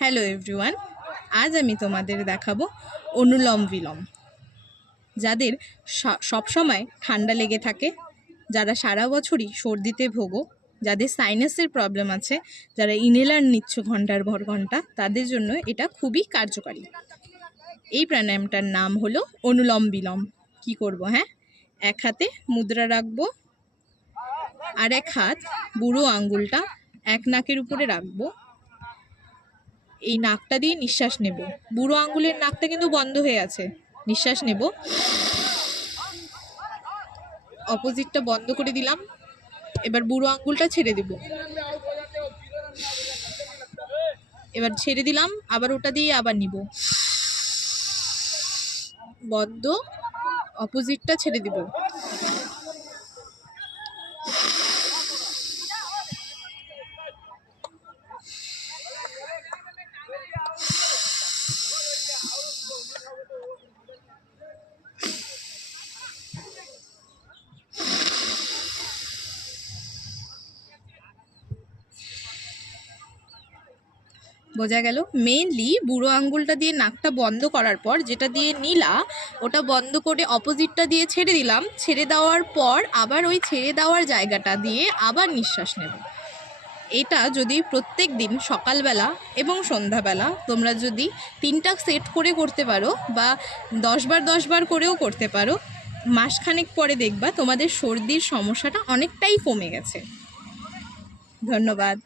Hello everyone, আজ আমি তোমাদের দেখাবো অনুলোম বিলোম। যাদের সবসময় ঠান্ডা লেগে থাকে, যারা সারা বছরই সর্দিতে ভোগো, যাদের সাইনাসের প্রবলেম আছে, যারা ইনহেলার নিচ্ছ ঘন্টার পর ঘন্টা, তাদের জন্য এটা খুবই কার্যকারী। এই প্রাণায়ামটার নাম হলো অনুলোম বিলোম। কি করব? এক হাতে মুদ্রা রাখবো, আর এক হাত বুড়ো আঙ্গুলটা এক নাকের উপরে রাখবো। এই নাকটা দিয়ে নিঃশ্বাস নেব। বুড়ো আঙ্গুলের নাকটা কিন্তু বন্ধ হয়ে আছে। নিঃশ্বাস নেব, অপোজিটটা বন্ধ করে দিলাম। এবার বুড়ো আঙ্গুলটা ছেড়ে দেব, এবার ছেড়ে দিলাম, আবার ওটা দিয়ে আবার নিব, বন্ধ, অপোজিটটা ছেড়ে দিব। বোঝা গেল? মেইনলি বুড়ো আঙ্গুলটা দিয়ে নাকটা বন্ধ করার পর যেটা দিয়ে নিলা, ওটা বন্ধ করে অপোজিটটা দিয়ে ছেড়ে দিলাম। ছেড়ে দেওয়ার পর আবার ওই ছেড়ে দেওয়ার জায়গাটা দিয়ে আবার নিঃশ্বাস নেব। এটা যদি প্রত্যেক দিন সকালবেলা এবং সন্ধ্যাবেলা তোমরা যদি 3টা সেট করে করতে পারো, বা 10 বার করেও করতে পারো, মাসখানেক পরে দেখবা তোমাদের সর্দির সমস্যাটা অনেকটাই কমে গেছে। ধন্যবাদ।